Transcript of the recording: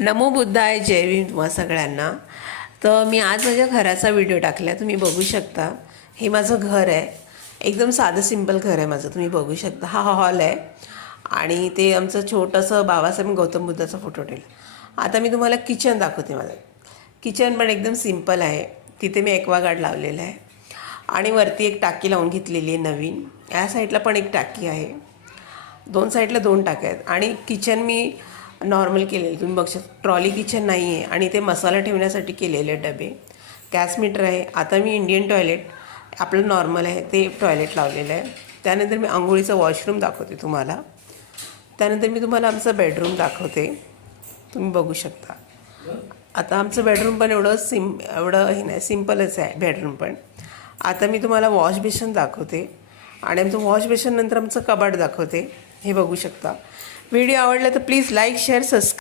नमो बुद्धाय, जय भीम तुम्हा सगळ्यांना. तर मी आज माझ्या घराचा व्हिडिओ टाकला. तुम्ही बघू शकता, हे माझं घर आहे. एकदम साधं सिंपल घर आहे माझं. तुम्ही बघू शकता, हा हॉल आहे आणि ते आमचं छोटंसं बाबासाहेब गौतम बुद्धाचा फोटो ठेवला. आता मी तुम्हाला किचन दाखवते. माझं किचन पण एकदम सिंपल आहे. तिथे मी ॲक्वागार्ड लावलेलं आहे आणि वरती एक टाकी लावून घेतलेली आहे नवीन. या साईडला पण एक टाकी आहे. दोन साईडला दोन टाक्या आहेत आणि किचन मी नॉर्मल केलेलं. तुम्ही बघू शकता, ट्रॉली किचन नाही आहे आणि ते मसाला ठेवण्यासाठी केलेले डबे. गॅस मीटर आहे. आता मी इंडियन टॉयलेट आपलं नॉर्मल आहे ते टॉयलेट लावलेलं आहे. त्यानंतर मी आंघोळीचं वॉशरूम दाखवते तुम्हाला. त्यानंतर मी तुम्हाला आमचं बेडरूम दाखवते. तुम्ही बघू शकता. आता आमचं बेडरूम पण एवढं हे नाही, सिम्पलच आहे बेडरूम पण. आता मी तुम्हाला वॉश बेसिन दाखवते आणि आमचं वॉश बेसिन नंतर आमचं कबाड दाखवते. हे बघू शकता. व्हिडिओ आवडला तर प्लीज लाईक, शेअर, सबस्क्राईब.